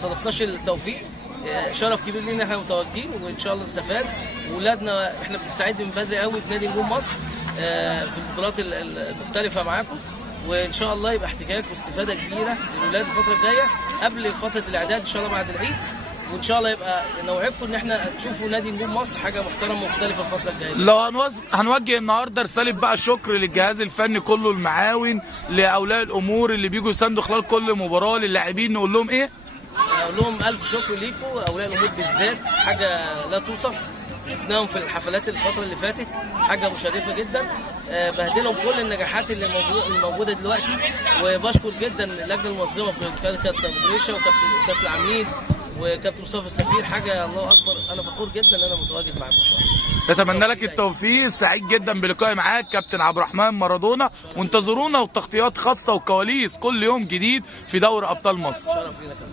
صادفناش التوفيق. شرف كبير لينا احنا متواجدين، وان شاء الله نستفاد. ولادنا احنا بنستعد من بدري قوي بنادي نجوم مصر في البطولات المختلفه معاكم، وان شاء الله يبقى احتكاك واستفاده كبيره للولاد الفتره الجايه قبل فتره الاعداد ان شاء الله بعد العيد. وان شاء الله يبقى نوعدكم ان احنا تشوفوا نادي نجوم مصر حاجه محترمه ومختلفه الفتره الجايه. لو هنوجه النهارده رساله بقى شكر للجهاز الفني كله، المعاون، لاولياء الامور اللي بيجوا يساندوا خلال كل مباراه، للاعبين نقول لهم ايه؟ اقول لهم الف شكر ليكم اولياء الامور بالذات، حاجه لا توصف. شفناهم في الحفلات الفتره اللي فاتت، حاجه مشرفه جدا. بهدلهم كل النجاحات اللي موجوده دلوقتي. وبشكر جدا اللجنه المنظمه كابتن بريشه وكابتن العميد وكابتن مصطفى السفير. حاجه الله اكبر، انا فخور جدا ان انا متواجد معاكم ان شاء الله. نتمنى لك التوفيق، سعيد جدا بلقائي معاك كابتن عبد الرحمن مارادونا، وانتظرونا وتغطيات خاصه وكواليس كل يوم جديد في دوري ابطال مصر. شرف لينا كابتن.